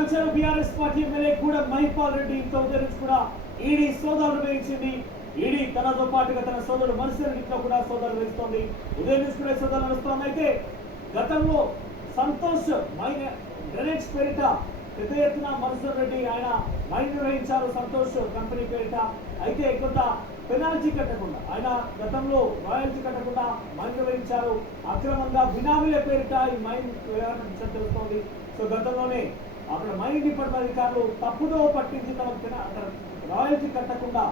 Manchala BRS party MLA కూడా మహిపాల్ రెడ్డి ఇంట్లో ఉదయం కూడా ఈడీ సోదాలు వేయించింది. ఈడీ తనతో పాటుగా తన సోదరుడు మన్సూర్ ఇంట్లో కూడా సోదాలు వేస్తోంది. ఉదయం నుంచి కూడా సోదాలు నడుస్తోంది. అయితే గతంలో సంతోష్ గ్రెనేడ్స్ పేరిట పెద్ద ఎత్తున మన్సూర్ రెడ్డి ఆయన మైన్ నిర్వహించారు సంతోష్ కంపెనీ పేరిట. అయితే కొంత పెనాల్టీ కట్టకుండా ఆయన గతంలో రాయల్టీ కట్టకుండా మైన్ నిర్వహించారు. అక్రమంగా బినామీల పేరిట ఈ మైన్ వ్యవహారం తెలుస్తోంది. సో గతంలోనే అక్కడ మైనింగ్ డిపార్ట్మెంట్ అధికారులు తప్పుదో పట్టించి తమకు రాయల్టీ కట్టకుండా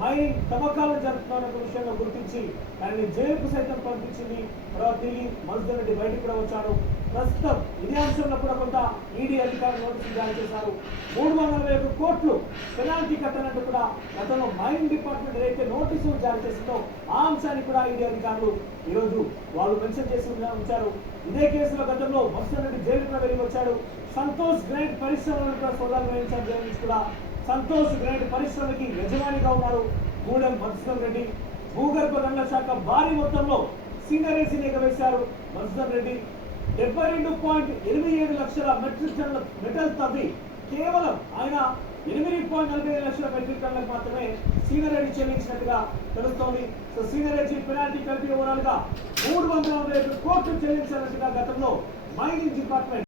మైనింగ్ తవ్వకాలు జరుపుతున్న విషయంలో గుర్తించి ఆయన్ని జైలుకు సైతం పంపించింది. తర్వాత తిరిగి మన్సూర్ రెడ్డి బయటకు కూడా వచ్చాడు. ప్రస్తుతం ఇదే అంశంలో కూడా కొంత ఈడీ అధికారులు నోటీసులు జారీ చేశారు. 341 కోట్లు పెనాల్టీ కట్టనట్టు కూడా గతంలో మైనింగ్ డిపార్ట్మెంట్ ఏదైతే నోటీసులు జారీ చేసిందో ఆ అంశాన్ని కూడా ఈడీ అధికారులు ఈరోజు వాళ్ళు మెన్షన్ చేసి ఉంచారు. ఇదే కేసులో గతంలో మన్సూర్ రెడ్డి జైలు కూడా వెళ్ళి వచ్చాడు. సంతోష్ గ్రైండ్ పరిశ్రమలను కూడా సోదాలు నిర్వహించారు. జైలు నుంచి కూడా సంతోష్ గ్రైండ్ పరిశ్రమకి యజమానిగా ఉన్నారు గూడెం మధుసూదన్ రెడ్డి. భూగర్భ గనుల శాఖ భారీ మొత్తంలో సీనరేసీని ఎగవేశారు మధుసూదన్ రెడ్డి. 72.87 లక్షల మెట్రిక్ టన్నుల మెటల్ తవ్వి కేవలం ఆయన 8.45 లక్షల మెట్రిక్ టన్నులకు మాత్రమే సీనరేజీ చెల్లించినట్టుగా తెలుస్తోంది. సో సీనరేజీ పెనాల్టీ కలిపి ఓవరాల్ గా 341 కోట్లు చెల్లించినట్టుగా గతంలో మైనింగ్ డిపార్ట్మెంట్